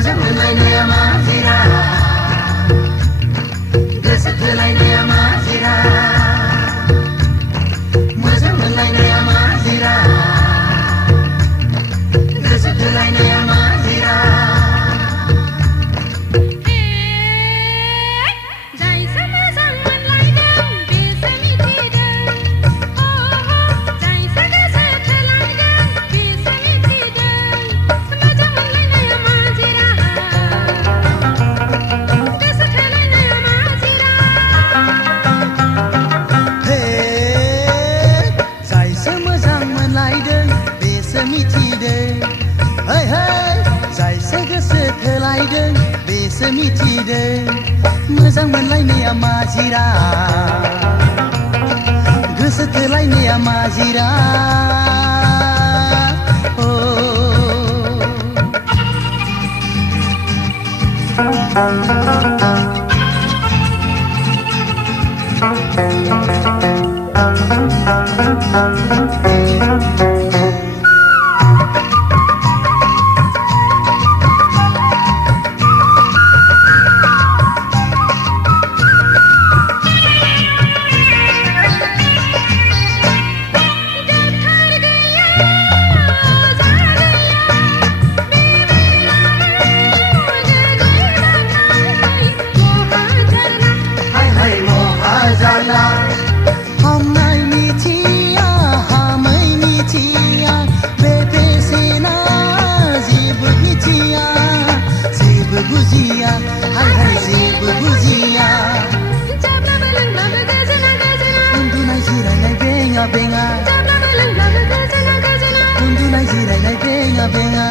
मोजां मोनलायनाया मा जिराद गोसो थोलायनाया मा जिराद उन्दुनाय जिरायनाय बेङा बेङा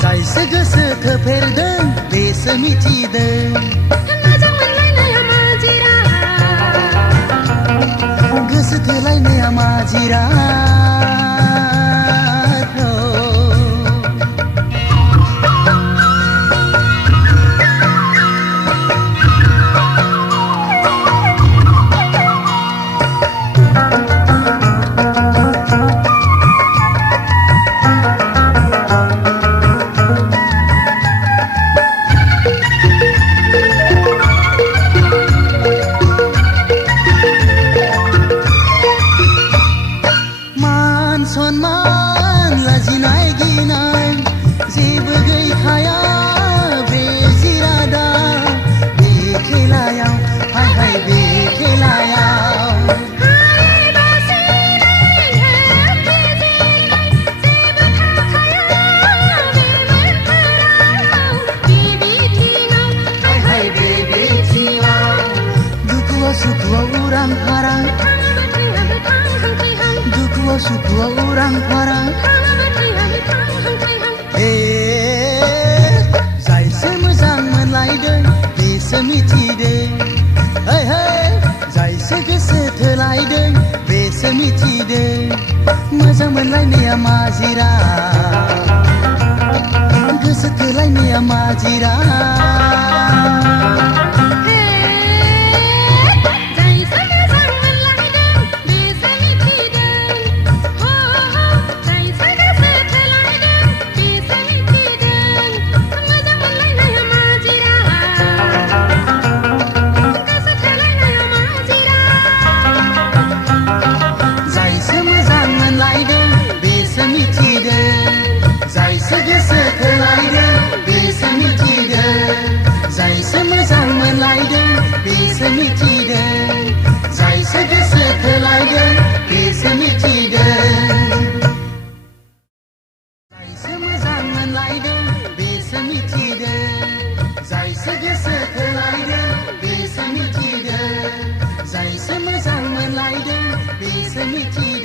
जायसो गोसो थोफेरदों बेसो मिथिदों गोसो थोलायनाया मा जिराद सनमान लाजिनाय गिनाय जेबो गैखाया बे जिरादा बे खेलायाव हाय हाय बे खेलायाव दुखुआव सुखुआव उरां फारां सुखुआव उरां फारां जायसो मोजां मोनलायदों बेसो मिथिदों जायसो गोसो थोलायदों बेसो मिथिदों मोजां मोनलायनाया मा जिराद गोसो थोलायनाया मा जिराद जायसो गोसो थोलायदों बेसो मिथिदों जायसो मोजां मोनलायदों बेसो मिथिदों जायसो गोसो थोलायदों बेसो मिथिदों जायसो मोजां मोनलायदों बेसो मिथिदों जायसो गोसो थोलायदों बेसो मिथिदों जायसो मोजां मोनलायदों मिथिदों